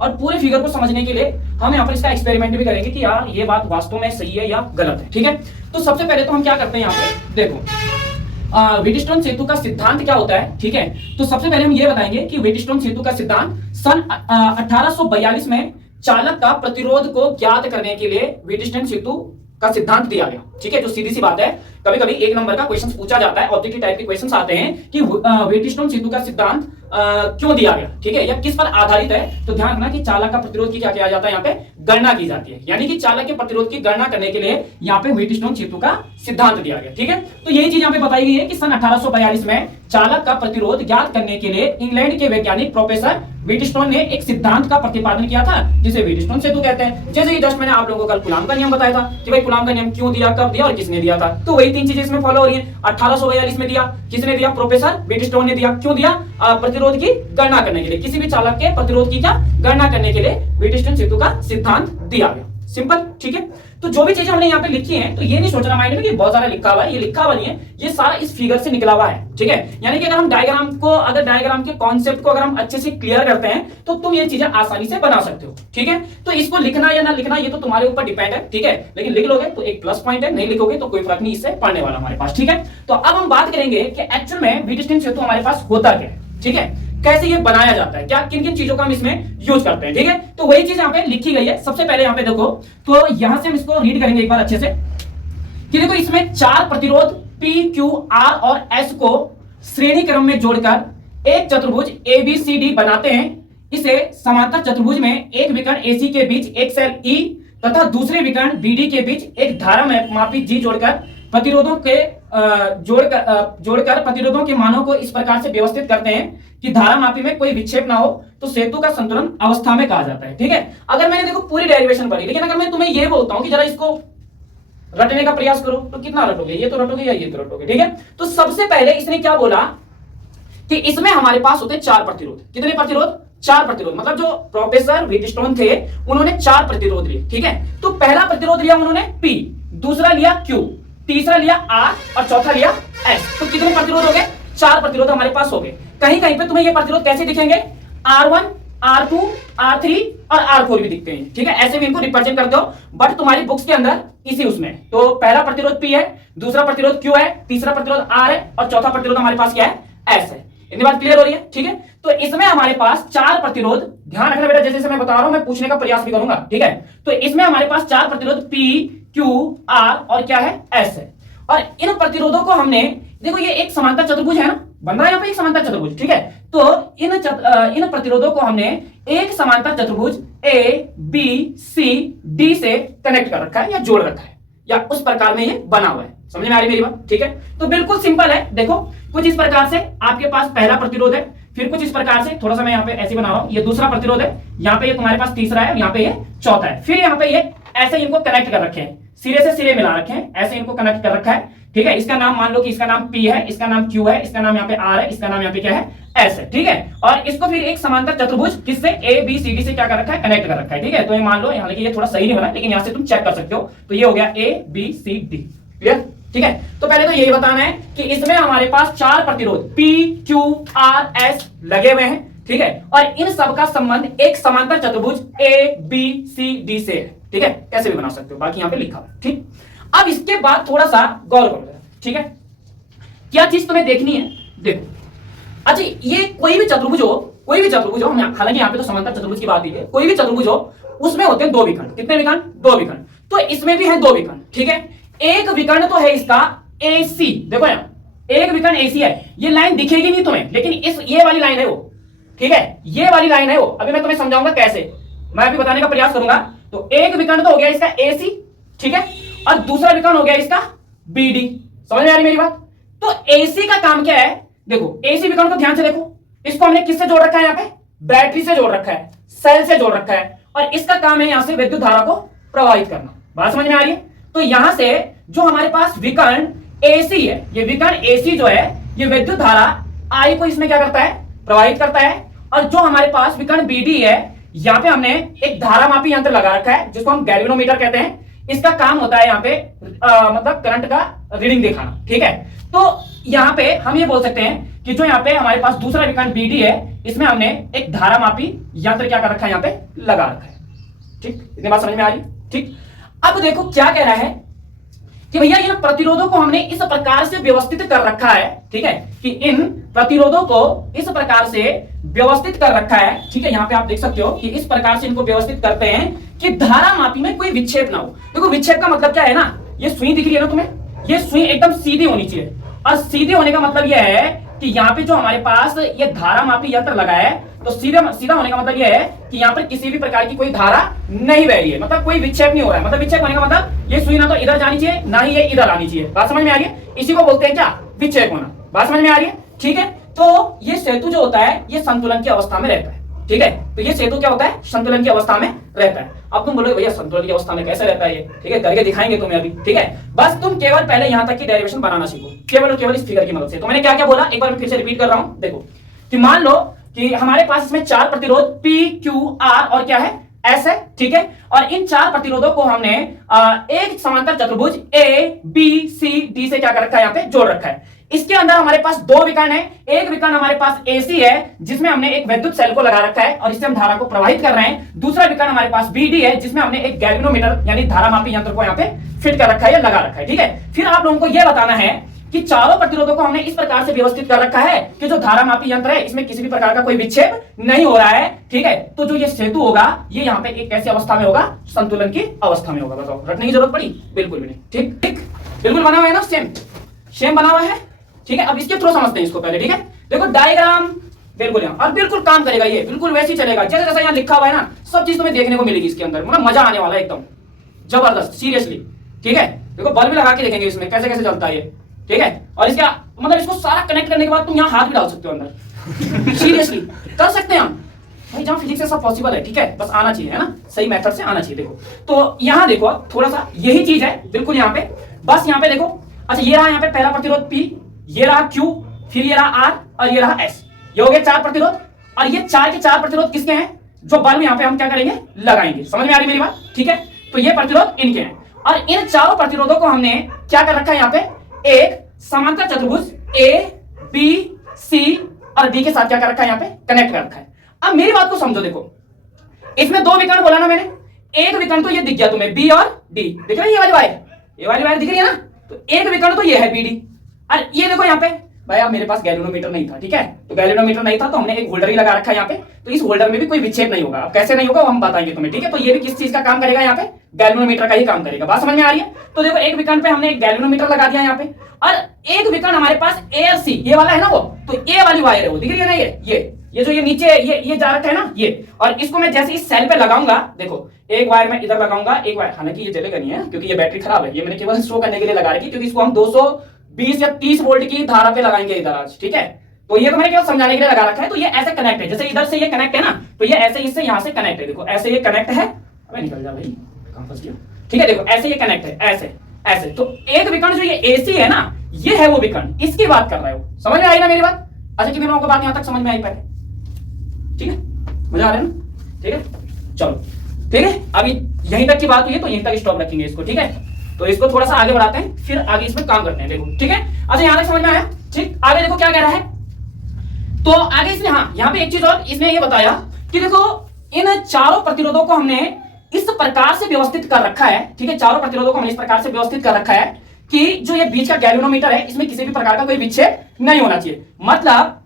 और पूरे फिगर को समझने के लिए हम यहाँ पर इसका एक्सपेरिमेंट भी करेंगे कि यार ये बात वास्तव में सही है या गलत है। ठीक है, तो सबसे पहले तो हम क्या करते हैं यहाँ पे देखो व्हीटस्टोन सेतु का सिद्धांत क्या होता है। ठीक है, तो सबसे पहले हम ये बताएंगे कि व्हीटस्टोन सेतु का सिद्धांत सन 1842 में चालक का प्रतिरोध को ज्ञात करने के लिए व्हीटस्टोन सेतु का सिद्धांत दिया गया। ठीक है, जो सीधी सी बात है, कभी कभी एक नंबर का क्वेश्चन पूछा जाता है, ऑब्जेक्टिव टाइप के क्वेश्चंस आते हैं कि व्हीटस्टोन सेतु का सिद्धांत क्यों दिया गया, ठीक है, या किस पर आधारित है। तो ध्यान रखना कि चालक का प्रतिरोध की क्या किया जाता है, यहाँ पे गणना की जाती है, यानी कि चालक के प्रतिरोध की गणना करने के लिए यहाँ पे व्हीटस्टोन सेतु का सिद्धांत दिया गया। ठीक है, तो यही चीज यहाँ पे बताई गई है कि सन 1842 में चालक का प्रतिरोध ज्ञात करने के लिए इंग्लैंड के वैज्ञानिक प्रोफेसर व्हीटस्टोन ने एक सिद्धांत का प्रतिपादन किया था, जिसे व्हीटस्टोन सेतु कहते हैं। जैसे कि जस्ट मैंने आप लोगों को कल कूलाम का नियम बताया था कि भाई कूलाम का नियम क्यों दिया, कब दिया और किसने दिया था। तो वही तीन चीजें इसमें फॉलो हो रही है। 1842 में दिया, किसने दिया, प्रोफेसर व्हीटस्टोन ने दिया। क्यों दिया, प्रतिरोध की गणना करने के लिए, किसी भी चालक के प्रतिरोध की क्या गणना करने के लिए व्हीटस्टोन सेतु का सिद्धांत दिया गया। सिंपल, ठीक है। तो जो भी चीजें हमने यहाँ पे लिखी हैं, तो ये नहीं सोचना माइंड में कि बहुत सारा लिखा हुआ है, ये लिखा हुआ नहीं है, ये सारा इस फिगर से निकला हुआ है। ठीक है, यानी कि अगर हम डायग्राम के कॉन्सेप्ट को अगर हम अच्छे से क्लियर करते हैं तो तुम ये चीजें आसानी से बना सकते हो। ठीक है, तो इसको लिखना या ना लिखना ये तो तुम्हारे ऊपर डिपेंड है। ठीक है, लेकिन लिख लोगे तो एक प्लस पॉइंट है, नहीं लिखोगे तो कोई फर्क नहीं इससे पढ़ने वाला हमारे पास। ठीक है, तो अब हम बात करेंगे कि एक्चुअल में व्हीटस्टोन सेतु हमारे पास होता क्या है। ठीक है, कैसे ये बनाया जाता है, क्या किन किन चीजों का हम इसमें यूज करते हैं। ठीक है, तो वही चीज यहाँ पे लिखी गई है। सबसे पहले यहाँ पे देखो, तो यहां से हम इसको रीड करेंगे एक बार अच्छे से कि देखो इसमें चार प्रतिरोध P, Q, R और S को श्रेणी क्रम में जोड़कर एक चतुर्भुज ABCD बनाते हैं। इसे समांतर चतुर्भुज में एक विकर्ण AC के बीच एक सेल E तथा दूसरे विकर्ण BD के बीच एक धारा मापी G जोड़कर प्रतिरोधों के जोड़कर प्रतिरोधों के मानों को इस प्रकार से व्यवस्थित करते हैं कि धारा मापी में कोई विक्षेप ना हो, तो सेतु का संतुलन अवस्था में कहा जाता है। ठीक है, अगर मैंने देखो पूरी डेरिवेशन पढ़ी, लेकिन अगर मैं तुम्हें ये बोलता हूं कि जरा इसको रटने का प्रयास करो, तो कितना रटोगे, ये तो रटोगे या ये तो रटोगे। ठीक है, तो सबसे पहले इसने क्या बोला कि इसमें हमारे पास होते चार प्रतिरोध। कितने प्रतिरोध, चार प्रतिरोध। मतलब जो प्रोफेसर व्हीटस्टोन थे उन्होंने चार प्रतिरोध लिए। ठीक है, तो पहला प्रतिरोध लिया उन्होंने P, दूसरा लिया Q, तीसरा लिया R और चौथा लिया S। तो कितने प्रतिरोध हो गए, चार प्रतिरोध हमारे पास हो गए। कहीं कहीं पे तुम्हें ये प्रतिरोध कैसे दिखेंगे, R1, R2, R3 और R4 भी दिखते हैं। ठीक है, ऐसे भी इनको रिप्रेजेंट करते हो, बट तुम्हारी बुक्स के अंदर इसी उसमें तो पहला प्रतिरोध P है, दूसरा प्रतिरोध Q है, तीसरा प्रतिरोध R है और चौथा प्रतिरोध हमारे पास क्या है, S है। इतनी बात क्लियर हो रही है। ठीक है, तो इसमें हमारे पास चार प्रतिरोध, ध्यान रखना बेटा, जैसे जैसे मैं बता रहा हूं मैं पूछने का प्रयास भी करूंगा। ठीक है, तो इसमें हमारे पास चार प्रतिरोध P, Q, R और क्या है, S है। और इन प्रतिरोधों को हमने देखो, ये एक समांतर चतुर्भुज है ना, बन रहा है यहाँ पे एक समांतर चतुर्भुज। ठीक है, तो इन प्रतिरोधों को हमने एक समांतर चतुर्भुज A, B, C, D से कनेक्ट कर रखा है या जोड़ रखा है, या उस प्रकार में ये बना हुआ है। समझ में आ रही मेरी बात। ठीक है, तो बिल्कुल सिंपल है। देखो कुछ इस प्रकार से आपके पास पहला प्रतिरोध है, फिर कुछ इस प्रकार से, थोड़ा सा मैं यहाँ पे ऐसे बना रहा हूं, ये दूसरा प्रतिरोध है, यहाँ पे ये तुम्हारे पास तीसरा है, यहाँ पे ये चौथा है, फिर यहाँ पे ये ऐसे इनको कनेक्ट कर रखे हैं, सिरे से सिरे मिला रखे हैं, ऐसे इनको कनेक्ट कर रखा है। ठीक है, इसका नाम मान लो कि इसका नाम P है, इसका नाम Q है, इसका नाम यहाँ पे R है, इसका नाम यहाँ पे क्या है, S है। ठीक है, और इसको फिर एक समांतर चतुर्भुज किससे, ABCD से क्या कर रखा है, कनेक्ट कर रखा है। ठीक है, तो ये मान लो यहाँ, लेकिन ये थोड़ा सही नहीं बना, लेकिन यहाँ से तुम चेक कर सकते हो। तो ये हो गया ABCD। क्लियर। ठीक है, तो पहले तो यही बताना है कि इसमें हमारे पास चार प्रतिरोध P, Q, R, S लगे हुए हैं। ठीक है, और इन सब का संबंध एक समांतर चतुर्भुज ABCD से है। ठीक है, कैसे भी बना सकते हो, बाकी यहाँ पे लिखा है। ठीक, अब इसके बाद थोड़ा सा गौर करो। ठीक है, क्या चीज तुम्हें देखनी है, देखो। अच्छा, ये कोई भी चतुर्भुज हो, हालांकि यहाँ पे तो समांतर चतुर्भुज की बात ही है, कोई भी चतुर्भुज हो उसमें होते हैं दो विकर्ण। कितने विकर्ण, दो विकर्ण। तो इसमें भी है दो विकर्ण। ठीक है, एक विकर्ण तो है इसका AC, देखो यहाँ एक विकर्ण AC है, ये लाइन दिखेगी नहीं तुम्हें, लेकिन ये वाली लाइन है वो। ठीक है, ये वाली लाइन है वो। अभी मैं तुम्हें समझाऊंगा कैसे, मैं अभी बताने का प्रयास करूंगा। तो एक विकर्ण तो हो गया इसका AC, ठीक है, और दूसरा विकर्ण हो गया इसका BD। समझ में आ रही मेरी बात। तो AC का काम क्या है, देखो AC विकर्ण को ध्यान से देखो, इसको हमने किससे जोड़ रखा है, यहाँ पे बैटरी से जोड़ रखा है, सेल से जोड़ रखा है, और इसका काम है यहां से विद्युत धारा को प्रवाहित करना। बात समझ में आ रही है। तो यहां से जो हमारे पास विकर्ण AC है, ये विकर्ण AC जो है, ये विद्युत धारा I को इसमें क्या करता है, प्रवाहित करता है। और जो हमारे पास विकर्ण BD है, यहाँ पे हमने एक धारामापी यंत्र लगा रखा है जिसको हम गैल्वेनोमीटर कहते हैं। इसका काम होता है यहाँ पे मतलब करंट का रीडिंग दिखाना। ठीक है, तो यहाँ पे हम ये बोल सकते हैं कि जो यहाँ पे हमारे पास दूसरा विकर्ण BD है, इसमें हमने एक धारामापी यंत्र क्या कर रखा है, यहाँ पे लगा रखा है। ठीक, इतनी बात समझ में आ रही? ठीक, अब देखो क्या कह रहा है कि भैया इन प्रतिरोधों को हमने इस प्रकार से व्यवस्थित कर रखा है, ठीक है, कि इन प्रतिरोधों को इस प्रकार से व्यवस्थित कर रखा है। ठीक है, यहाँ पे आप देख सकते हो कि इस प्रकार से इनको व्यवस्थित करते हैं कि धारामापी में कोई विक्षेप ना हो। देखो विक्षेप का मतलब क्या है ना, ये सुई दिख रही है ना तुम्हें, ये सुई एकदम सीधी होनी चाहिए, और सीधे होने का मतलब यह है कि यहाँ पे जो हमारे पास ये धारामापी यंत्र लगा है, तो सीधा होने का मतलब यह है कि यहाँ पर किसी भी प्रकार की कोई धारा नहीं बह रही है, मतलब कोई विक्षेप नहीं हो रहा है। मतलब विक्षेप होने का मतलब ये सुई ना तो इधर जानी चाहिए, ना ही ये इधर आनी चाहिए। बात समझ में आ रही है? इसी को बोलते हैं क्या, विक्षेप होना। बात समझ में आ रही है? ठीक है, तो ये सेतु जो होता है ये संतुलन की अवस्था में रहता है। ठीक है, तो ये सेतु क्या होता है, संतुलन की अवस्था में रहता है। अब तुम बोलोगे भैया संतुलन की अवस्था में कैसे रहता है ये, ठीक है, करके दिखाएंगे तुम्हें अभी। ठीक है, बस तुम केवल पहले यहां तक की डेरिवेशन बनाना सीखो, केवल और केवल इस फिगर की मदद से। तो मैंने क्या क्या बोला, एक बार मैं फिर से रिपीट कर रहा हूं। देखो कि मान लो कि हमारे पास इसमें 4 प्रतिरोध P, Q, R और क्या है, S है। ठीक है, और इन 4 प्रतिरोधों को हमने एक समांतर चतुर्भुज A, B, C, D से क्या कर रखा है, यहाँ पे जोड़ रखा है। इसके अंदर हमारे पास 2 विकर्ण है, एक विकर्ण हमारे पास AC है जिसमें हमने एक विद्युत सेल को लगा रखा है और इससे हम धारा को प्रवाहित कर रहे हैं। दूसरा विकर्ण हमारे पास BD है जिसमें हमने एक गैल्वेनोमीटर यानी धारामापी यंत्र को यहाँ पे फिट कर रखा है या लगा रखा है। ठीक है, फिर आप लोगों को यह बताना है कि चारों प्रतिरोधों को हमने इस प्रकार से व्यवस्थित कर रखा है कि जो धारामापी यंत्र है इसमें किसी भी प्रकार का कोई विक्षेप नहीं हो रहा है। ठीक है, तो जो ये सेतु होगा ये यहाँ पे एक कैसी अवस्था में होगा, संतुलन की अवस्था में होगा। बताओ, रटने की जरूरत पड़ी? बिल्कुल भी नहीं। ठीक ठीक, बिल्कुल बना हुआ है ना, सेम बना हुआ है। ठीक है, अब इसके थ्रू समझते हैं इसको पहले। ठीक है, देखो डायग्राम बिल्कुल यहाँ, और बिल्कुल काम करेगा ये, बिल्कुल वैसे ही चलेगा जैसे जैसा यहाँ लिखा हुआ है ना, सब चीज तुम्हें देखने को मिलेगी इसके अंदर, मतलब मजा आने वाला है एकदम जबरदस्त, सीरियसली। ठीक है, देखो बल्ब लगा के देखेंगे इसमें कैसे कैसे चलता है ये। ठीक है, और इसका मतलब इसको सारा कनेक्ट करने के बाद तुम यहाँ हाथ भी डाल सकते हो अंदर सीरियसली कर सकते हैं हम भाई, जहाँ फिजिक्स से सब पॉसिबल है। ठीक है, बस आना चाहिए, है ना, सही मेथड से आना चाहिए। देखो तो यहाँ देखो थोड़ा सा यही चीज है बिल्कुल यहाँ पे, बस यहाँ पे देखो। अच्छा, ये रहा यहाँ पे पहला प्रतिरोध P, ये रहा Q, फिर ये रहा R और ये रहा S। ये हो गए 4 प्रतिरोध, और ये 4 के 4 प्रतिरोध किसके हैं, जो बल्ब यहाँ पे हम क्या करेंगे, लगाएंगे। समझ में आ रही मेरी बात? ठीक है, तो ये प्रतिरोध इनके हैं, और इन चारों प्रतिरोधों को हमने क्या कर रखा है, यहाँ पे एक समांतर चतुर्भुज A, B, C और D के साथ क्या कर रखा है, यहाँ पे कनेक्ट कर रखा है। अब मेरी बात को समझो, देखो इसमें 2 विकर्ण बोला ना मैंने, एक विकर्ण तो ये दिख गया तुम्हें B और D, दिख रहा है ये वाली वायर दिख रही है ना, तो एक विकर्ण तो ये है BD, और ये देखो यहाँ पे भाई अब मेरे पास गैल्वेनोमीटर नहीं था। ठीक है, तो गैल्वेनोमीटर नहीं था तो हमने एक होल्डर ही लगा रखा है यहाँ पे, तो इस होल्डर में भी कोई विक्षेप नहीं होगा। अब कैसे नहीं होगा वो हम बताएंगे तुम्हें। ठीक है, तो ये भी किस चीज का काम करेगा, यहाँ पे गैल्वेनोमीटर का ही काम करेगा। बात समझ में आ रही है? तो देखो एक विकर्ण पे हमने एक गैल्वेनोमीटर लगा दिया यहाँ पे, और एक विकर्ण हमारे पास A और C ये वाला है ना, वो तो A वाली वायर है, वो दिख रही है ना, ये जो ये नीचे ये जा रखा है ना ये, और इसको मैं जैसे इस सेल पे लगाऊंगा, देखो एक वायर मैं इधर लगाऊंगा, एक वायर, हालांकि ये जलेगा नहीं है क्योंकि ये बैटरी खराब है, ये मैंने केवल शो करने के लिए लगा रखी, क्योंकि इसको हम 220 या 30 वोल्ट की धारा पे लगाएंगे इधर आज। ठीक है, तो ये तो मैंने केवल समझाने के लिए लगा रखा है। तो ये ऐसे कनेक्ट है, जैसे इधर से ये कनेक्ट है ना, तो ये ऐसे इससे यहाँ से कनेक्ट है। देखो ऐसे ये कनेक्ट है, अबे निकल जा भाई, कहां फंस गया। ठीक है, देखो ऐसे ये कनेक्ट है, ऐसे ऐसे। तो एक विकर्ण जो ये AC है ना, ये है वो विकर्ण, इसकी बात कर रहा है वो। समझ में आई ना मेरी बात? अच्छा, कितने लोगों को बात यहां तक समझ में आई पहले? ठीक है, मजा आ रहा है ना? ठीक है, चलो ठीक है, अभी यहीं तक की बात हुई है तो यहीं तक स्टॉप रखेंगे इसको। ठीक है, तो इसको थोड़ा सा आगे बढ़ाते हैं, फिर आगे इसमें काम करते हैं। देखो ठीक है, अच्छा यहां तक समझ में आया? ठीक, आगे देखो क्या कह रहा है। तो आगे इसने, हाँ यहाँ पे एक चीज और इसने ये बताया कि देखो इन चारों प्रतिरोधों को हमने इस प्रकार से व्यवस्थित कर रखा है। ठीक है, चारों प्रतिरोधों को हमने इस प्रकार से व्यवस्थित कर रखा है कि जो ये बीच का गैल्वेनोमीटर है इसमें किसी भी प्रकार का कोई विक्षेप नहीं होना चाहिए। मतलब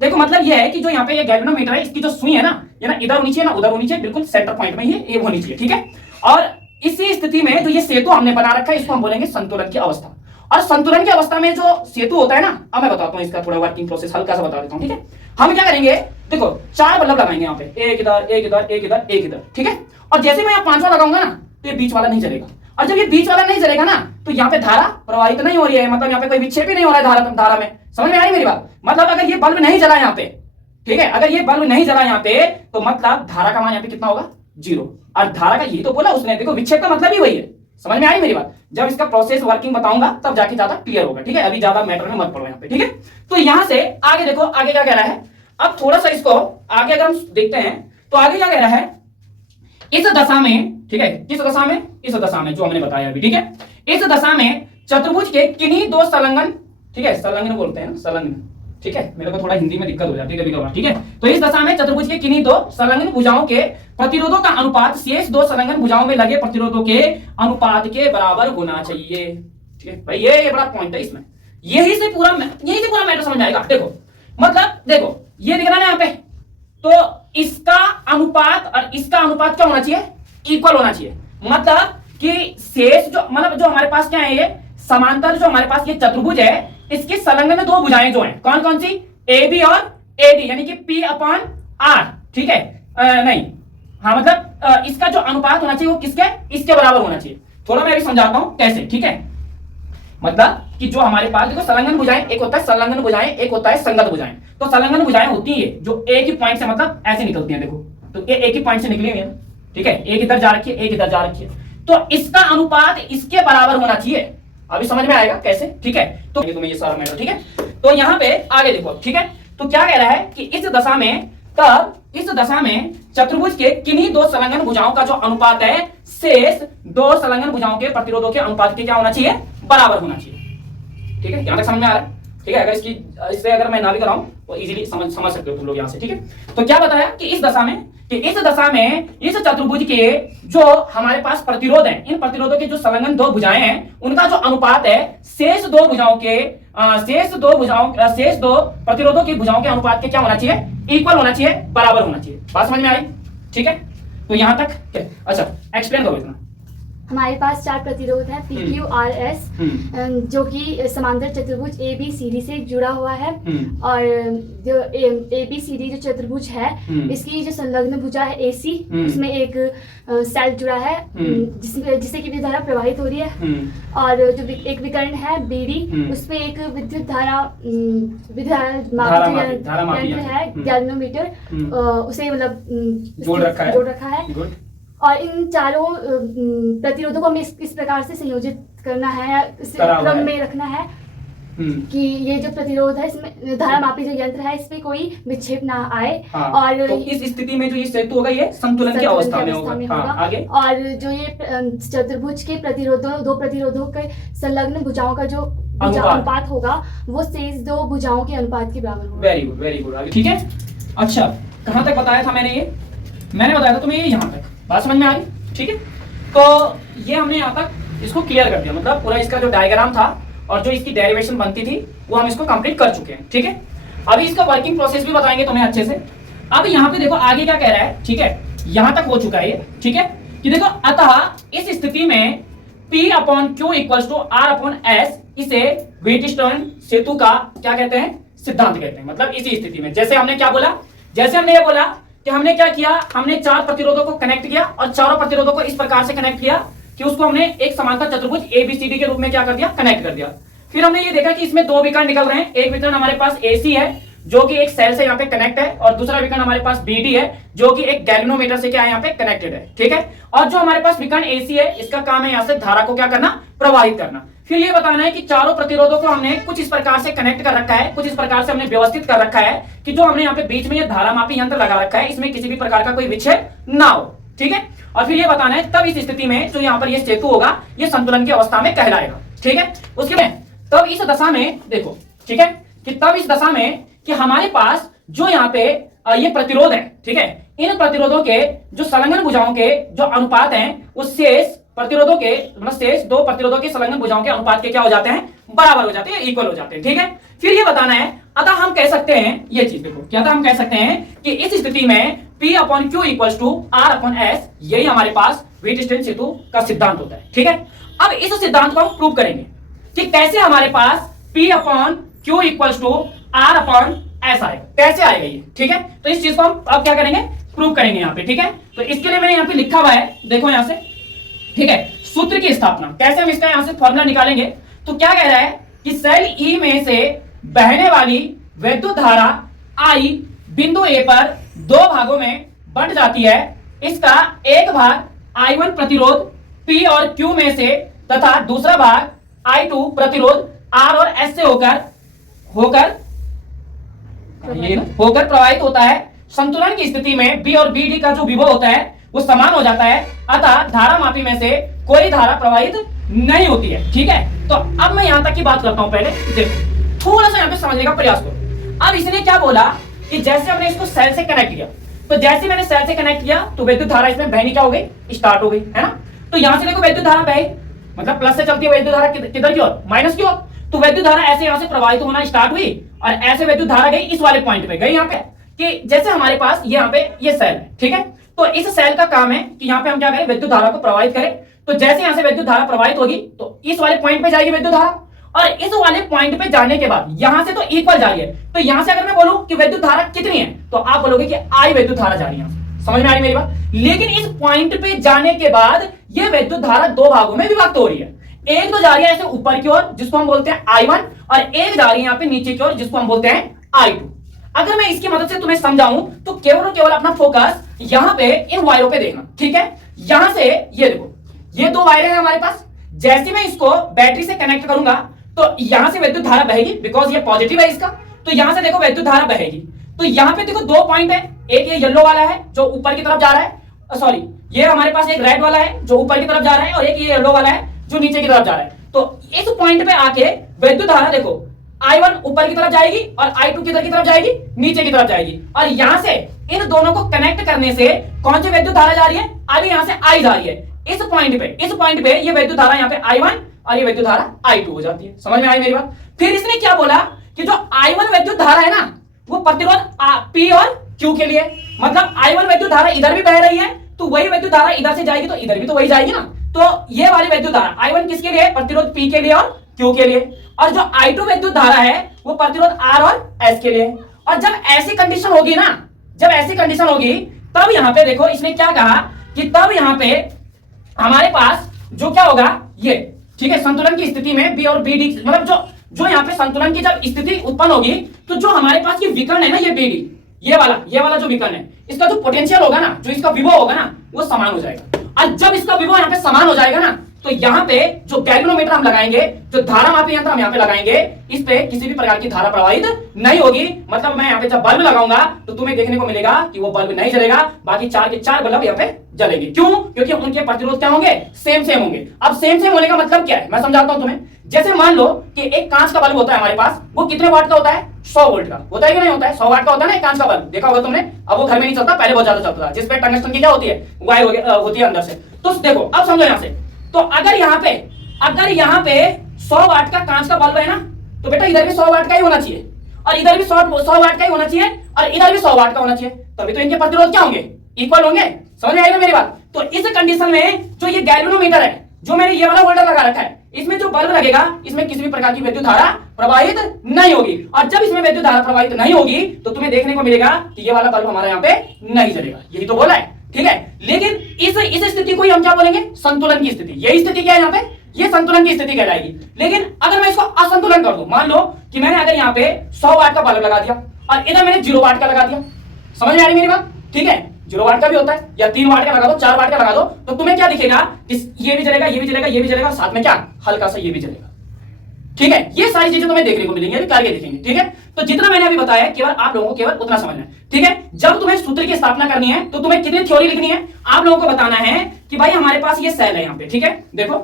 देखो, मतलब ये है कि जो यहाँ पे ये गैल्वेनोमीटर है इसकी जो सुई है ना, ये ना इधर होनी चाहिए ना उधर होनी चाहिए, बिल्कुल सेंटर पॉइंट में ये होनी चाहिए। ठीक है, और इसी स्थिति में जो ये सेतु हमने बना रखा है इसको हम बोलेंगे संतुलन की अवस्था। और संतुलन की अवस्था में जो सेतु होता है ना, अब मैं बताता हूँ इसका थोड़ा वर्किंग प्रोसेस हल्का सा बता देता हूँ। ठीक है, हम क्या करेंगे, देखो 4 बल्ब लगाएंगे यहाँ पे, एक इधर एक इधर एक इधर एक इधर। ठीक है, और जैसे मैं यहाँ 5वां लगाऊंगा ना तो ये बीच वाला नहीं चलेगा, और जब ये बीच वाला नहीं चलेगा ना तो यहाँ पे धारा प्रवाहित नहीं हो रही है, मतलब यहाँ पे कोई विक्षेप ही नहीं हो रहा है धारा में। समझ में आ रही मेरी बात? मतलब अगर ये बल्ब नहीं जला यहाँ पे, ठीक है, अगर ये बल्ब नहीं जला यहाँ पे तो मतलब धारा का मान यहाँ पे कितना होगा, 0। और धारा का यही तो बोला उसने, देखो विक्षेप का मतलब ही वही है। समझ में आई मेरी बात? जब इसका प्रोसेस वर्किंग बताऊंगा तब जाके ज्यादा क्लियर होगा। ठीक है, अभी ज्यादा मैटर में मत पड़ो यहाँ पे। ठीक है, तो यहां से आगे देखो आगे क्या कह रहा है। अब थोड़ा सा इसको आगे अगर हम देखते हैं तो आगे क्या कह रहा है, इस दशा में, ठीक है, किस दशा में, इस दशा में जो हमने बताया अभी। ठीक है, इस दशा में चतुर्भुज के किन्हीं 2 संलग्न, ठीक है, संलग्न बोलते हैं ना, संलग्न ठीक है, मेरे को थोड़ा हिंदी में दिक्कत हो जाती है कभी कभार, ठीक है। तो इस दशा में चतुर्भुज के किन्हीं दो संलग्न भुजाओं के प्रतिरोधों का अनुपात शेष दो संलग्न भुजाओं में लगे प्रतिरोधों के अनुपात के बराबर होना चाहिए, ठीक है भाई। ये बड़ा पॉइंट है इसमें, यही से पूरा मैटर समझ आएगा। देखो मतलब देखो ये दिख रहा है यहाँ पे, तो इसका अनुपात और इसका अनुपात क्या होना चाहिए, इक्वल होना चाहिए। मतलब कि शेष जो मतलब जो हमारे पास क्या है, ये समांतर जो हमारे पास ये चतुर्भुज है, इसके संलग्न दो भुजाएं जो हैं कौन कौन सी, ए बी और ए डी, यानी कि पी अपॉन आर, ठीक है। नहीं हाँ मतलब इसका जो अनुपात होना चाहिए वो किसके, इसके बराबर होना चाहिए। थोड़ा मैं अभी समझाता हूं कैसे, ठीक है। मतलब कि जो हमारे पास देखो संलग्न भुजाएं, एक होता है संलग्न भुजाएं, एक होता है संगत भुजाएं। तो संलग्न भुजाएं होती है जो एक ही पॉइंट से मतलब ऐसे निकलती हैं, देखो तो ये एक ही पॉइंट से निकली हुई है, ठीक है। एक इधर जा रखी है, एक इधर जा रखी है, तो इसका अनुपात इसके बराबर होना चाहिए। अभी समझ में आएगा कैसे, ठीक है। तो तुम्हें ये सारा मैटर, ठीक है। तो यहाँ पे आगे देखो, ठीक है। तो क्या कह रहा है कि इस दशा में, तब इस दशा में चतुर्भुज के किन्हीं दो संलग्न भुजाओं का जो अनुपात है शेष दो संलग्न भुजाओं के प्रतिरोधों के अनुपात के क्या होना चाहिए, बराबर होना चाहिए, ठीक है। यहां तक समझ में आ रहा है, ठीक है। अगर इससे अगर मैं ना भी कराऊं तो इजीली समझ सकते हो तुम लोग यहां से, ठीक है। तो क्या बताया कि इस दशा में इस चतुर्भुज के जो हमारे पास प्रतिरोध है, इन प्रतिरोधों के जो संलग्न दो भुजाएं हैं उनका जो अनुपात है शेष दो प्रतिरोधों की भुजाओं के अनुपात के क्या होना चाहिए, इक्वल होना चाहिए, बराबर होना चाहिए। बात समझ में आई, ठीक है। तो यहां तक अच्छा एक्सप्लेन करो इतना। हमारे पास चार प्रतिरोध है पी क्यू आर एस, जो कि समांतर चतुर्भुज ए बी सी डी से जुड़ा हुआ है। और जो ए बी सी डी जो चतुर्भुज है, इसकी जो संलग्न भुजा है ए सी, उसमें एक सेल जुड़ा है जिससे कि विद्युत धारा प्रवाहित हो रही है। और जो एक विकर्ण है बी डी, उसमें एक विद्युत धारा यंत्र है गैल्वेनोमीटर, उसे मतलब जोड़ रखा है। और इन चारों प्रतिरोधों को हमें इस प्रकार से संयोजित करना है, इस क्रम में रखना है कि ये जो प्रतिरोध है इसमें धारामापी जो यंत्र है इसमें कोई विक्षेप ना आए। हाँ, और तो इस स्थिति में जो ये सेतु होगा ये संतुलन की अवस्था में होगा। हाँ, आगे। और जो ये चतुर्भुज के दो प्रतिरोधों के संलग्न भुजाओं का जो अनुपात होगा वो शेष दो भुजाओं के अनुपात के बराबर होगा। वेरी गुड आगे, ठीक है। अच्छा कहां तक बताया था मैंने बताया था तुम्हें ये यहाँ तक, बात समझ में आ गई, ठीक है। तो ये हमने यहाँ तक इसको क्लियर कर दिया, मतलब पूरा इसका जो डायग्राम था और जो इसकी डेरिवेशन बनती थी वो हम इसको कंप्लीट कर चुके हैं, ठीक है। अभी इसका वर्किंग प्रोसेस भी बताएंगे तुम्हें अच्छे से। अब यहाँ पे देखो आगे क्या कह रहा है, ठीक है। यहाँ तक हो चुका है ये, ठीक है। कि देखो अतः इस स्थिति में P upon Q equals to R upon S, इसे व्हीटस्टोन सेतु का क्या कहते हैं, सिद्धांत कहते हैं। मतलब इसी स्थिति में जैसे हमने क्या बोला, जैसे हमने ये बोला कि हमने क्या किया, हमने चार प्रतिरोधों को कनेक्ट किया और चारों प्रतिरोधों को इस प्रकार से कनेक्ट किया कि उसको हमने एक समांतर चतुर्भुज एबीसीडी के रूप में क्या कर दिया, कनेक्ट कर दिया। फिर हमने ये देखा कि इसमें दो विकर्ण निकल रहे हैं। एक विकर्ण हमारे पास एसी है जो कि एक सेल से यहाँ पे कनेक्ट है, और दूसरा विकर्ण हमारे पास बीडी है जो कि एक गैल्वेनोमीटर से क्या है यहाँ पे कनेक्टेड है, ठीक है। और जो हमारे पास विकर्ण एसी है इसका काम है यहाँ से धारा को क्या करना, प्रवाहित करना। फिर ये बताना है कि चारों प्रतिरोधों को हमने कुछ इस प्रकार से कनेक्ट कर रखा है, कुछ इस प्रकार से हमने व्यवस्थित कर रखा है कि जो हमने यहाँ पे बीच में ये धारामापी यंत्र लगा रखा है इसमें किसी भी प्रकार का कोई विक्षेप ना हो, ठीक है। और फिर ये बताना है तब इस स्थिति में जो यहाँ पर ये सेतु होगा ये संतुलन की अवस्था में कहलाएगा, ठीक है। उसके बाद तब इस दशा में देखो, ठीक है, कि तब इस दशा में कि हमारे पास जो यहाँ पे ये प्रतिरोध है, ठीक है, इन प्रतिरोधों के जो संलग्न भुजाओं के जो अनुपात हैं वो शेष प्रतिरोधों के मतलब शेष दो प्रतिरोधों के संलग्न भुजाओं के अनुपात के क्या हो जाते हैं, बराबर हो जाते हैं, इक्वल हो जाते हैं, ठीक है। फिर ये बताना है अतः हम कह सकते हैं ये चीज देखो, क्या हम कह सकते हैं कि इस स्थिति में P upon Q equals to R upon S, यही हमारे पास व्हीटस्टोन सेतु का सिद्धांत होता है, ठीक है। अब इस सिद्धांत को हम प्रूव करेंगे कि कैसे हमारे पास P upon Q equals to R upon S आएगा, कैसे आएगा ये, ठीक है। तो इस चीज को हम अब क्या करेंगे, प्रूव करेंगे यहाँ पे, ठीक है। तो इसके लिए मैंने यहाँ पे लिखा हुआ है, देखो यहाँ से, ठीक है, सूत्र की स्थापना कैसे हम इसका यहाँ से फॉर्मूला निकालेंगे। तो क्या कह रहा है कि सेल ई में से बहने वाली विद्युत धारा I बिंदु ए पर दो भागों में बंट जाती है। इसका एक भाग I1 प्रतिरोध P और Q में से तथा दूसरा भाग I2 प्रतिरोध R और S से होकर प्रवाहित होता है। संतुलन की स्थिति में B और BD का जो विभव होता है वो समान हो जाता है, अतः धारा मापी में से कोई धारा प्रवाहित नहीं होती है, ठीक है। तो अब मैं यहां तक की बात करता हूं, पहले देखो थोड़ा सा यहां पे समझने का प्रयास करो। अब इसने क्या बोला कि जैसे हमने इसको सेल से कनेक्ट किया, तो जैसे मैंने सेल से कनेक्ट किया तो विद्युत धारा इसमें बहनी क्या हो गई, स्टार्ट हो गई, है ना। तो यहां से देखो विद्युत धारा बहे, मतलब प्लस से चलती है विद्युत धारा किधर की ओर, माइनस की ओर। तो विद्युत धारा ऐसे यहां से प्रवाहित होना स्टार्ट हुई और ऐसे विद्युत धारा गई इस वाले पॉइंट पे, गई यहां पे कि जैसे हमारे पास ये यहां पे ये सेल है, ठीक है। तो इस सेल का काम है कि यहां पे हम क्या करें, विद्युत धारा को प्रवाहित करें। तो जैसे यहां से विद्युत धारा प्रवाहित होगी तो इस वाले पॉइंट पे जाएगी विद्युत धारा, और इस वाले पॉइंट पे जाने के बाद यहां से तो इक्वल जा रही है। तो यहां से अगर मैं बोलूं कि विद्युत धारा कितनी है तो आप बोलोगे कि आई विद्युत धारा जा रही है। समझ में आ रही मेरी बात। लेकिन इस पॉइंट पे जाने के बाद ये विद्युत धारा दो भागों में विभक्त हो रही है। एक तो जा रही है ऐसे ऊपर की ओर जिसको हम बोलते हैं I1, और एक जा रही है यहां पे नीचे की ओर जिसको हम बोलते हैं I2। अगर मैं इसकी मदद से तुम्हें समझाऊं तो केवल और केवल अपना फोकस यहां पे इन वायरों पे देखना, ठीक है। यहां से ये देखो, ये दो वायर हैं हमारे पास। जैसे मैं इसको बैटरी से कनेक्ट करूंगा तो यहां से विद्युत धारा बहेगी, बिकॉज ये पॉजिटिव है इसका। तो यहां से देखो विद्युत धारा बहेगी। तो यहां पे देखो दो पॉइंट है, एक ये येलो वाला है जो ऊपर की तरफ जा रहा है, सॉरी ये हमारे पास एक रेड वाला है जो ऊपर की तरफ जा रहा है, और एक ये येलो वाला है जो नीचे की तरफ जा रहा है। तो इस पॉइंट पे आके विद्युत धारा देखो I1 ऊपर की तरफ जाएगी और I2 किधर की तरफ जाएगी, नीचे की तरफ जाएगी। और यहां से इन दोनों को कनेक्ट करने से कौन सी विद्युत धारा जा रही है, अभी यहां से I जा रही है। इस पॉइंट पे ये विद्युत धारा यहां पे I1 और ये विद्युत धारा I2 हो जाती है। समझ में आई मेरी बात। फिर इसने क्या बोला कि जो I1 विद्युत धारा है ना वो प्रतिरोध P और Q के लिए, मतलब I1 विद्युत धारा इधर भी बह रही है तो वही विद्युत धारा इधर से जाएगी तो इधर भी तो वही जाएगी ना। तो ये वाली विद्युत धारा I1 किसके लिए, प्रतिरोध P के लिए और Q के लिए, और जो I2 विद्युत धारा है वो प्रतिरोध R और S के लिए। और जब ऐसी कंडीशन होगी ना, जब ऐसी कंडीशन होगी तब यहां पे देखो इसने क्या कहा कि तब यहां पे हमारे पास जो क्या होगा ये, ठीक है, संतुलन की स्थिति में बी और बी डी, मतलब जो यहाँ पे संतुलन की जब स्थिति उत्पन्न होगी तो जो हमारे पास ये विकर्ण है ना, ये बीडी, ये वाला जो विकर्ण है, इसका जो पोटेंशियल होगा ना, जो इसका विभव होगा ना, वो समान हो जाएगा। और जब इसका विभव यहाँ पे समान हो जाएगा ना तो यहाँ पे जो गैल्वेनोमीटर हम लगाएंगे, जो धारा मापी यंत्र हम यहाँ पे लगाएंगे, इस पे किसी भी प्रकार की धारा प्रवाहित नहीं होगी। मतलब मैं यहाँ पे जब बल्ब लगाऊंगा तो तुम्हें देखने को मिलेगा कि वो बल्ब नहीं जलेगा, बाकी 4 के 4 बल्ब यहाँ पे जलेंगे। क्यों? क्योंकि उनके प्रतिरोध क्या होंगे, सेम होंगे। अब सेम होने का मतलब क्या है, मैं समझाता हूं तुम्हें। जैसे मान लो कि एक कांच का बल्ब होता है हमारे पास, वो कितने वाट का होता है, 100 वोल्ट का होता है कि नहीं होता है, 100 वाट का होता है ना एक कांच का बल्ब, देखा होगा तुमने। अब वो घर में नहीं चलता, पहले बहुत ज्यादा चलता था, जिसपे टंगस्टन की क्या होती है, वायर होती है अंदर से। तो देखो अब समझो यहां से, तो अगर यहाँ पे 100 वाट का कांच का बल्ब है ना, तो बेटा इधर भी 100 वाट का ही होना चाहिए, और इधर भी 100 वाट का ही होना चाहिए, और इधर भी 100 वाट का होना चाहिए, तभी तो इनके प्रतिरोध क्या होंगे, इक्वल होंगे। समझ में आएगा मेरी बात। तो इस कंडीशन में जो ये गैल्वेनोमीटर है, जो मैंने ये वाला होल्डर लगा रखा है, इसमें जो बल्ब लगेगा इसमें किसी भी प्रकार की विद्युत धारा प्रवाहित नहीं होगी। और जब इसमें विद्युत धारा प्रवाहित नहीं होगी तो तुम्हें देखने को मिलेगा कि ये वाला बल्ब हमारा यहाँ पे नहीं जलेगा। यही तो बोला है, ठीक है। लेकिन इस स्थिति को हम क्या बोलेंगे, संतुलन की स्थिति। यही स्थिति क्या है यहाँ पे, ये संतुलन की स्थिति कहलाएगी। लेकिन अगर मैं इसको असंतुलन कर दूं, मान लो कि मैंने अगर यहाँ पे 100 वाट का बल्ब लगा दिया और इधर मैंने 0 वाट का लगा दिया, समझ में आ रही मेरी बात, ठीक है। 0 वाट का भी होता है, या 3 वाट का लगा दो, 4 वाट का लगा दो, तो तुम्हें क्या दिखेगा, ये भी जलेगा, ये भी जलेगा, ये भी जलेगा, साथ में क्या हल्का सा ये भी जलेगा, ठीक है। ये सारी चीजें तुम्हें देखने को मिलेंगी, अभी करके देखेंगे, ठीक है। तो जितना मैंने अभी बताया केवल आप लोगों को केवल उतना समझना है, ठीक है। जब तुम्हें सूत्र की स्थापना करनी है तो तुम्हें कितनी थ्योरी लिखनी है, आप लोगों को बताना है कि भाई हमारे पास ये सेल है यहाँ पे, ठीक है, देखो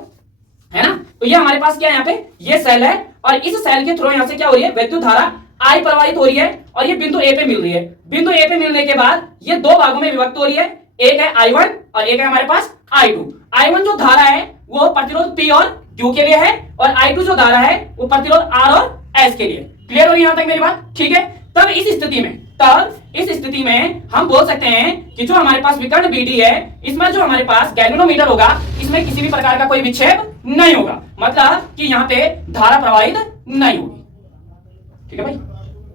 है ना। तो ये हमारे पास क्या है, यहाँ पे ये सेल है, और इस सेल के थ्रू यहाँ से क्या हो रही है, विद्युत धारा I प्रवाहित हो रही है, और ये बिंदु A पे मिल रही है। बिंदु A पे मिलने के बाद ये दो भागों में विभक्त हो रही है, एक है I1 और एक है हमारे पास I2। I1 जो धारा है वो प्रतिरोध P और Q के लिए है, और I2 जो धारा है वो प्रतिरोध R और S के लिए। क्लियर हो रही है यहां तक मेरी बात, ठीक है। तब इस स्थिति में हम बोल सकते हैं कि जो हमारे पास विकर्ण BD है, इसमें जो हमारे पास गैल्वेनोमीटर होगा, इसमें किसी भी प्रकार का कोई विक्षेप नहीं होगा, मतलब कि यहाँ पे धारा प्रवाहित नहीं होगी, ठीक है भाई।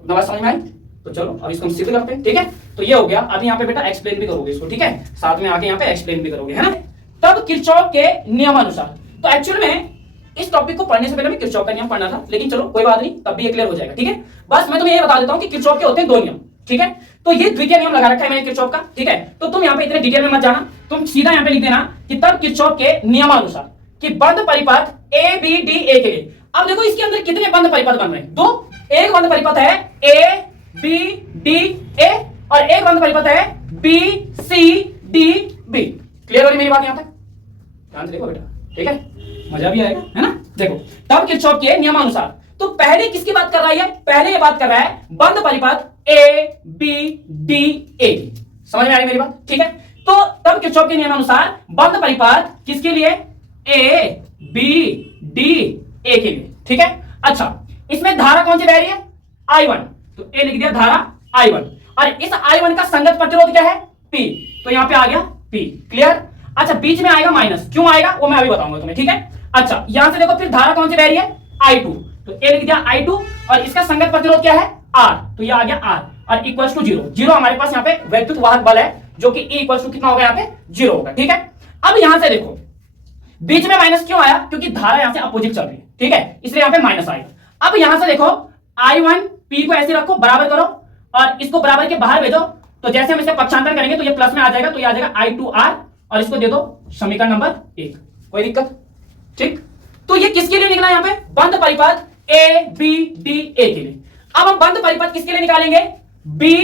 बात समझ में आई? तो चलो अब इसको हम सिद्ध करते हैं, ठीक है। तो ये हो गया। अभी यहाँ पे बेटा एक्सप्लेन भी करोगे इसको, ठीक है, साथ में आके यहाँ पे एक्सप्लेन भी करोगे, है ना। तब किरचॉफ के नियमानुसार, तो एक्चुअल में इस टॉपिक को पढ़ने से पहले मैं किरचॉफ का नियम पढ़ना था, लेकिन चलो कोई बात नहीं, तब भी ये क्लियर हो जाएगा, ठीक है। बस मैं तुम्हें ये बता देता हूँ कि किरचॉफ के होते हैं 2 नियम, ठीक है। तो ये द्वितीय नियम लगा रखा है मैंने किरचॉफ का, ठीक है। तो तुम यहाँ पे इतने डिटेल में मत जाना, तुम सीधा यहाँ पे लिख देना कि तब किरचॉफ के नियमानुसार कि बंद परिपथ ABDA के लिए। अब देखो इसके अंदर कितने बंद परिपथ बन रहे हैं, 2। एक बंद परिपथ है ABDA और एक बंद परिपथ है BCDB। क्लियर हो रही मेरी बात यहां तक? ध्यान से देखो बेटा, ठीक है, मजा भी आएगा, है ना। देखो तब किरचॉफ के नियमानुसार, तो तो पहले किसकी बात कर रहा है? पहले ये बात कर रहा है बंद परिपथ ए बी डी ए की। समझ में आ रही मेरी बात? ठीक है, तो तब किरचॉफ के नियमानुसार बंद परिपथ किसके लिए? ए बी डी ए के लिए। ठीक है, अच्छा इसमें धारा कौन सी बह रही है? I1, तो ए लिख दिया धारा I1, और इस I1 का संगत प्रतिरोध क्या है? P, तो यहां पे आ गया P। क्लियर? अच्छा बीच में आएगा माइनस, क्यों आएगा वो मैं अभी बताऊंगा तुम्हें। ठीक है, अच्छा यहां से देखो फिर धारा कौन सी बह रही है? I2, तो ए लिख दिया I2, और इसका संगत प्रतिरोध क्या है? R, तो ये आ गया R, और इक्वल्स टू 0। 0 हमारे पास यहाँ पे वैद्युत वाहक बल है, जो कि E इक्वल्स टू कितना होगा? यहाँ पे 0 होगा। ठीक है, अब यहां से देखो बीच में माइनस क्यों आया? क्योंकि धारा यहां से अपोजिट चल रही है। ठीक है, इसलिए यहां पे माइनस आएगा। अब यहां से देखो I1 P को ऐसे रखो, बराबर करो, और इसको बराबर के बाहर भेजो, तो जैसे हम इसे पक्षांतर करेंगे तो ये प्लस में आ जाएगा, तो ये आ जाएगा I2R, और इसको दे दो समीकरण नंबर 1। कोई दिक्कत? ठीक, तो ये किसके लिए निकला? यहाँ पे बंद परिपथ ए बी डी ए के लिए। अब हम बंद परिपथ किसके लिए निकालेंगे? बी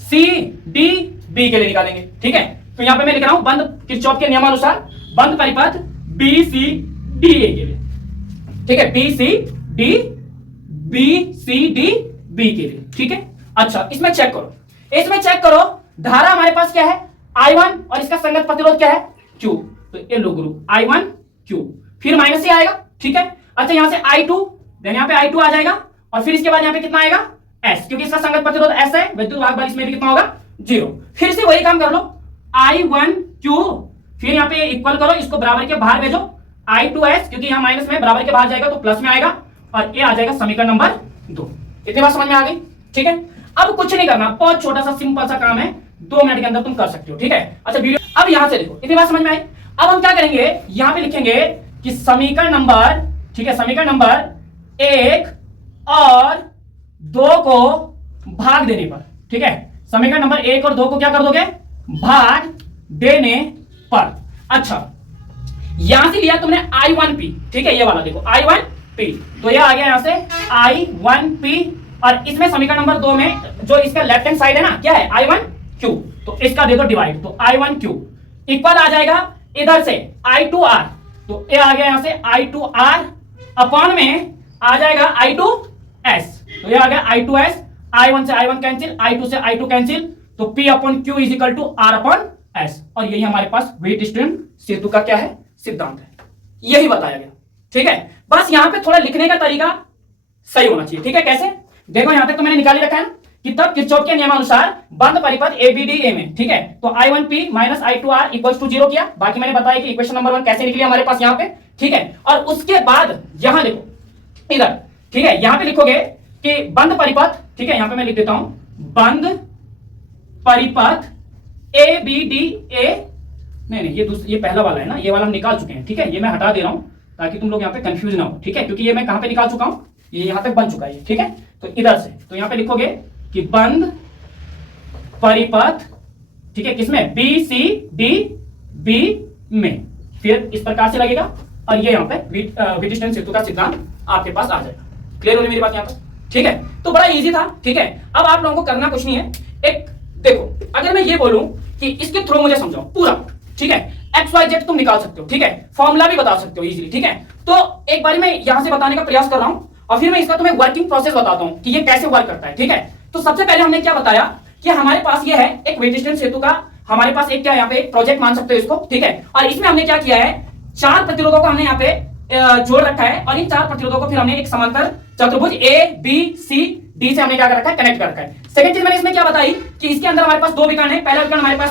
सी डी बी के लिए निकालेंगे। ठीक है, तो यहां पे मैं लिख रहा हूं बंद किरचॉफ के नियमानुसार बंद परिपथ बी सी डी ए के लिए। ठीक है, बी सी डी बी के लिए। ठीक है, अच्छा इसमें चेक करो, इसमें चेक करो धारा हमारे पास क्या है? I1, और इसका संगत प्रतिरोध क्या है? Q, तो ये लो ग्रुप I1 Q, फिर माइनस ही आएगा। ठीक है, अच्छा यहां से I2, देन यहां पे I2 आ जाएगा, और फिर इसके बाद यहां पे कितना आएगा? S, क्योंकि इसका संगत प्रतिरोध S है, विद्युत वाहक बल इसमें भी कितना होगा? 0। फिर से वही काम कर लो, I1 Q, फिर यहां पे इक्वल करो, इसको बराबर के बाहर भेजो, I2S, क्योंकि यहां माइनस में बराबर के बाहर जाएगा तो प्लस में आएगा, और ये आ जाएगा समीकरण नंबर 2। इतनी बात समझ में आ गई? ठीक है, अब कुछ नहीं करना, बहुत छोटा सा सिंपल सा काम है, 2 मिनट के अंदर तुम कर सकते हो। ठीक है, अच्छा वीडियो अब यहां से देखो, इतनी बात समझ में आई? अब हम क्या करेंगे, यहां पे लिखेंगे कि समीकरण नंबर, ठीक है, समीकरण नंबर 1 और 2 को भाग देने पर, ठीक है, समीकरण नंबर 1 और 2 को क्या कर दोगे? भाग देने पर। अच्छा यहां से लिया तुमने I1P, ठीक है, ये वाला देखो I1P, तो ये आ गया यहां से I1P, और इसमें समीकरण नंबर 2 में जो इसका लेफ्ट हैंड साइड है ना, क्या है? I1Q, तो इसका दे दो डिवाइड, तो I1Q इक्वल आ जाएगा इधर से I2R, तो ये आ गया यहां से I2R, अपॉन में आ जाएगा I2S, तो ये आ गया I2S, I1 से I1 कैंसिल, I2 से I2 कैंसिल, तो P upon Q is equal to R upon S, और यही हमारे पास व्हीटस्टोन सेतु का क्या है? सिद्धांत है, यही बताया गया। ठीक है, बस यहां पे थोड़ा लिखने का तरीका सही होना चाहिए। ठीक है, कैसे? देखो यहां तक तो मैंने निकाल ही रखा है कि तब किरचॉफ के नियमानुसार बंद परिपथ ABDA में, ठीक है, तो I1P minus I2R equals to 0 किया। बाकी मैंने बताया कि इक्वेशन नंबर 1 कैसे निकली हमारे पास यहाँ पे। ठीक है, और उसके बाद यहां देखो इधर, ठीक है, यहां पे लिखोगे कि बंद परिपथ, ठीक है, यहां पे मैं लिख देता हूं बंद परिपथ ABDA, नहीं ये पहला वाला है ना, ये वाला हम निकाल चुके हैं। ठीक है, ये मैं हटा दे रहा हूं ताकि तुम लोग यहाँ पे कंफ्यूज ना हो। ठीक है, क्योंकि ये मैं कहां पे निकाल चुका हूं, ये यहां तक बन चुका है। ठीक है, तो इधर से, तो यहां पे लिखोगे कि बंद परिपथ, ठीक है, किसमें? BCDB में, फिर इस प्रकार से लगेगा, और ये यहां पे व्हीटस्टोन सेतु का सिद्धांत आपके पास आ जाएगा। क्लियर हो रही मेरी बात यहां पर? ठीक है, तो बड़ा इजी था। ठीक है, अब आप लोगों को करना कुछ नहीं है, एक देखो, अगर मैं ये बोलूं कि इसके थ्रू मुझे समझाओ पूरा, ठीक है, XYZ तुम निकाल सकते हो, ठीक है, फॉर्मूला भी बता सकते हो इजीली। ठीक है, तो एक बार मैं यहां से बताने का प्रयास कर रहा हूं, और फिर मैं इसका तुम्हें वर्किंग प्रोसेस बताता हूं कि ये कैसे वर्क करता है। ठीक है, तो सबसे पहले हमने क्या बताया कि हमारे पास ये है एक व्हीटस्टोन सेतु का, हमारे पास एक क्या यहाँ पे प्रोजेक्ट मान सकते हो इसको। ठीक है, और इसमें हमने क्या किया है, 4 प्रतिरोधों को हमने यहाँ पे जोड़ रखा है, और इन 4 प्रतिरोधों को फिर हमने एक समांतर चतुर्भुज ABCD से हमने क्या कर रखा है? कनेक्ट कर रखा है। सेकंड चीज मैंने इसमें क्या बताई कि इसके अंदर हमारे पास 2 विकर्ण है। पहला विकर्ण हमारे पास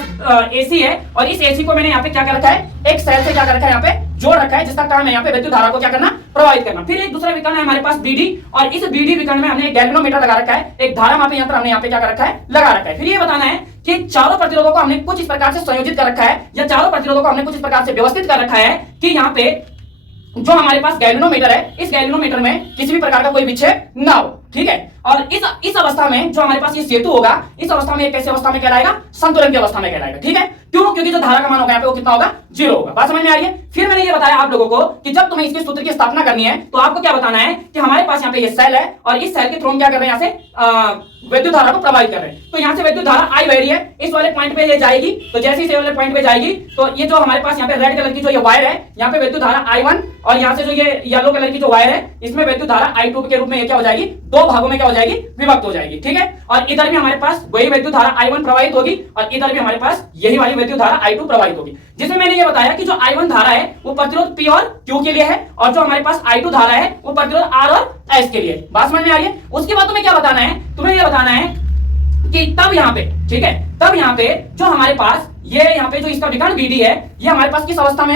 AC है, और इस AC को मैंने यहाँ पे क्या कर रखा है? एक सेल से क्या कर रखा है? यहाँ पे जोड़ रखा है, जिसका काम है यहाँ पे विद्युत धारा को क्या करना? प्रवाहित करना। फिर एक दूसरा विकर्ण है हमारे पास BD, और इस BD विकर्ण में हमने एक गैल्वेनोमीटर लगा रखा है, एक धारा मापी यंत्र हमने यहाँ पे क्या कर रखा है? लगा रखा है। फिर ये बताना है कि चारों प्रतिरोधों को हमने कुछ इस प्रकार से संयोजित कर रखा है, या चारों प्रतिरोधों को हमने कुछ इस प्रकार से व्यवस्थित कर रखा है कि यहाँ पे जो हमारे पास गैल्वेनोमीटर है, इस गैल्वेनोमीटर में किसी भी प्रकार का कोई विक्षेप ना हो। ठीक है। और इस अवस्था में जो हमारे पास ये सेतु होगा, इस अवस्था में एक कैसी अवस्था में कहलाएगा? संतुलन की अवस्था में कहलाएगा, ठीक है। क्यों? क्योंकि जो धारा का मान होगा यहाँ पे वो कितना होगा? 0 होगा। बात समझ में आ रही है? फिर मैंने ये बताया आप लोगों को कि जब तुम्हें इसके सूत्र की स्थापना करनी है तो आपको क्या बताना है कि हमारे पास यहाँ पे ये सेल है और इस सेल के थ्रू हम क्या कर रहे हैं, यहाँ से विद्युत धारा को प्रवाहित कर रहे हैं। तो यहाँ से विद्युत धारा आई बह रही है, इस वाले पॉइंट पे ये जाएगी। तो जैसे इस वाले पॉइंट पे जाएगी तो ये जो हमारे पास यहाँ पे रेड कलर की जो ये वायर है, यहाँ पे विद्युत धारा I1 और यहाँ से जो ये येलो कलर की जो वायर है, इसमें विद्युत धारा I2 के रूप में ये क्या हो जाएगी? 2 भागों में क्या हो जाएगी? विभक्त हो जाएगी, ठीक है। और इधर भी हमारे पास वही विद्युत धारा I1 प्रवाहित होगी और इधर भी हमारे पास यही वाली विद्युत धारा I2 प्रवाहित होगी। जिसमें मैंने ये बताया कि जो I1 धारा है वो प्रतिरोध P और Q के लिए है और जो हमारे पास I2 धारा है वो प्रतिरोध R और S के लिए। बात समझ में आ रही है? उसके बाद तुम्हें क्या बताना है? तुम्हें ये बताना है कि तब यहाँ पे, ठीक है, तब यहाँ पे जो हमारे पास ये यहाँ पे जो इसका विकर्ण BD है, ये हमारे पास किस अवस्था में,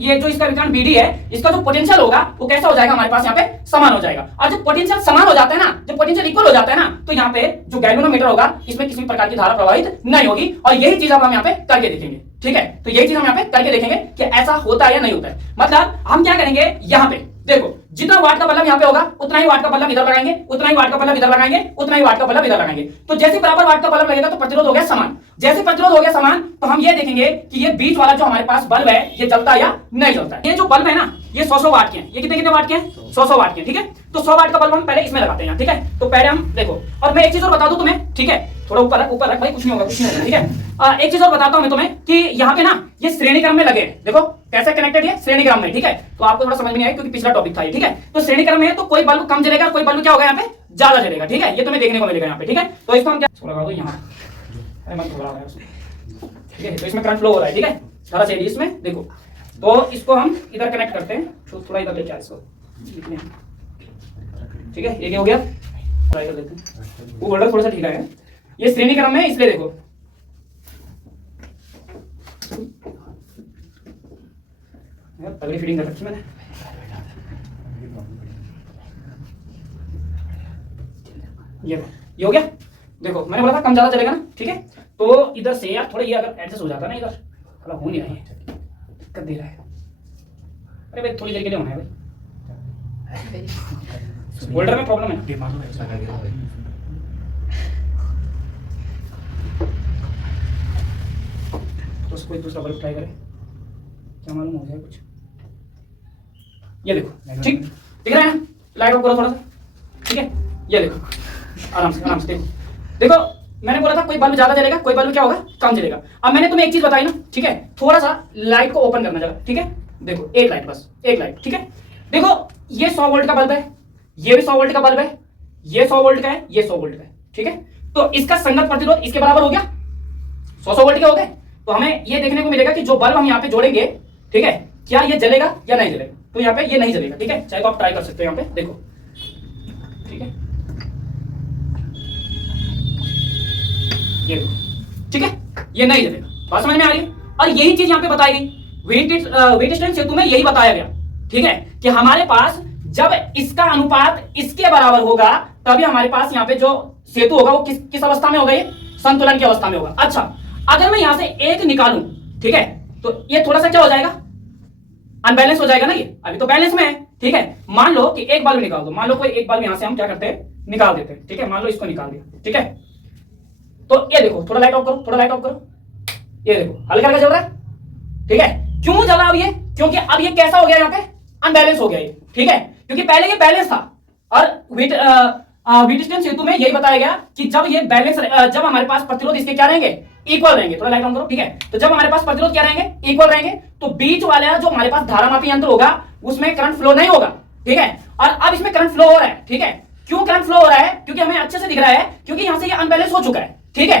ये जो इसका विकर्ण BD है, इसका जो पोटेंशियल होगा वो कैसा हो जाएगा? हमारे पास यहाँ पे समान हो जाएगा। और जब पोटेंशियल समान हो जाता है ना, जब पोटेंशियल इक्वल हो जाता है ना, तो यहाँ पे जो गैल्वेनोमीटर होगा इसमें किसी भी प्रकार की धारा प्रवाहित नहीं होगी। और यही चीज अब हम यहाँ पे करके देखेंगे, ठीक है। तो यही चीज हम यहाँ पे करके देखेंगे कि ऐसा होता है या नहीं होता है। मतलब हम क्या करेंगे, यहाँ पे देखो, जितना वाट का बल्ब यहाँ पे होगा उतना ही वाट का बल्ब इधर लगाएंगे, उतना ही वाट का बल्ब इधर लगाएंगे, उतना ही वाट का बल्ब इधर लगाएंगे। तो जैसे बराबर वाट का बल्ब लगेगा तो प्रतिरोध हो गया समान। जैसे प्रतिरोध हो गया समान तो हम ये देखेंगे कि ये बीच वाला जो हमारे पास बल्ब है ये जलता है या नहीं जलता है। ये जो बल्ब है ना, ये 100 वाट के हैं। ये कितने कितने वाट के हैं? 100 वाट के, ठीक है। तो 100 वाट का बल्ब हम पहले इसमें लगाते हैं, ठीक है। तो पहले हम देखो, और मैं एक चीज और बता दूं तुम्हें, ठीक है, थोड़ा ऊपर रख भाई, कुछ नहीं होगा, कुछ नहीं होगा, ठीक है। एक चीज और बताता हूं मैं तुम्हें कि यहाँ पे ना ये श्रेणी क्रम में लगे, देखो कैसे कनेक्टेड है, श्रेणी क्रम में, ठीक है। तो आपको थोड़ा समझ में नहीं आया क्योंकि पिछला टॉपिक था ये, ठीक है। तो श्रेणी क्रम में है तो कोई बल्ब कम जलेगा, कोई बल्ब क्या होगा यहाँ पे ज्यादा जलेगा, ठीक है। ये तुम्हें देखने को मिलेगा यहाँ पे, ठीक है। तो इसको हम क्या लगा दो यहाँ, ठीक है। तो इसमें करंट फ्लो हो रहा है, ठीक है, धारा से इसमें देखो। तो इसको हम इधर कनेक्ट करते हैं, तो थोड़ा इधर लेके आए इसको, ठीक है। ये क्या हो गया, थोड़ा इधर लेते हैं, वो होल्डर थोड़ा सा ढीला है। ये श्रेणी क्रम में इसलिए देखो, अगली फीडिंग कर रखी मैंने। ये हो गया, देखो मैंने बोला था कम ज्यादा चलेगा ना, ठीक है। तो इधर से यार थोड़ा ये अगर एडजस्ट हो जाता ना, इधर थोड़ा हो नहीं रहा है, दिक्कत दे रहा है। अरे भाई थोड़ी देर के लिए होना है भाई, होल्डर में प्रॉब्लम है। तो कोई दूसरा बल्ब ट्राई करे, क्या मालूम हो जाए कुछ। ये देखो, ठीक दिख रहा है ना, लाइट ऑफ करो थोड़ा सा, ठीक है। ये देखो आराम से देखो, देखो मैंने बोला था कोई बल्ब ज्यादा जलेगा, कोई बल्ब क्या होगा, कम जलेगा। अब मैंने तुम्हें एक चीज बताई ना, ठीक है, थोड़ा सा लाइट को ओपन करना जरा, ठीक है। देखो एक लाइट, बस एक लाइट, ठीक है। देखो ये 100 वोल्ट का बल्ब है, ये भी 100 वोल्ट का बल्ब है, ये 100 वोल्ट का है, ये 100 वोल्ट का है, ठीक है। तो इसका संगत प्रतिरोध इसके बराबर हो गया, 100 वोल्ट के हो गए। तो हमें ये देखने को मिलेगा कि जो बल्ब हम यहाँ पे जोड़ेंगे, ठीक है, क्या ये जलेगा या नहीं जलेगा। तो यहाँ पे ये नहीं जलेगा, ठीक है। चाहे तो आप ट्राई कर सकते हो यहाँ पे, देखो, ठीक है, ये देखो, ठीक है, ये नहीं जलेगा। बात समझ में आ रही है? और यही चीज यहाँ पे बताई गई, व्हीटस्टाइन सेतु में यही बताया गया, ठीक है, कि हमारे पास जब इसका अनुपात इसके बराबर होगा तभी हमारे पास यहाँ पे जो सेतु होगा वो किस अवस्था में होगा, ये संतुलन की अवस्था में होगा। अच्छा, अगर मैं यहां से एक निकालूं, ठीक है, तो ये थोड़ा सा क्या हो जाएगा, अनबैलेंस हो जाएगा ना। ये अभी तो बैलेंस में है, ठीक है। मान लो कि एक बल्ब निकाल दो, मान लो कोई एक बल्ब यहां से हम क्या करते हैं, निकाल देते हैं, ठीक है। मान लो इसको निकाल दिया, ठीक है। तो ये देखो, थोड़ा लाइट ऑफ करो, थोड़ा लाइट ऑफ करो, ये देखो हल्का हल्का जल रहा है, ठीक है। क्यों जला अब ये? क्योंकि अब ये कैसा हो गया, यहाँ पे अनबैलेंस हो गया ये, ठीक है। क्योंकि पहले ये बैलेंस था और व्हीटस्टाइन सेतु में यही बताया गया कि जब ये बैलेंस, जब हमारे पास प्रतिरोध इसके क्या रहेंगे, इक्वल रहेंगे। थोड़ा लाइट ऑन करो, ठीक है। तो जब हमारे पास प्रतिरोध क्या रहेंगे, इक्वल रहेंगे, तो बीच वाला जो हमारे पास धारामापी यंत्र होगा उसमें करंट फ्लो नहीं होगा, ठीक है। और अब इसमें करंट फ्लो हो रहा है, ठीक है। क्यों करंट फ्लो हो रहा है? क्योंकि हमें अच्छे से दिख रहा है, क्योंकि यहां से ये अनबैलेंस हो चुका है, ठीक है।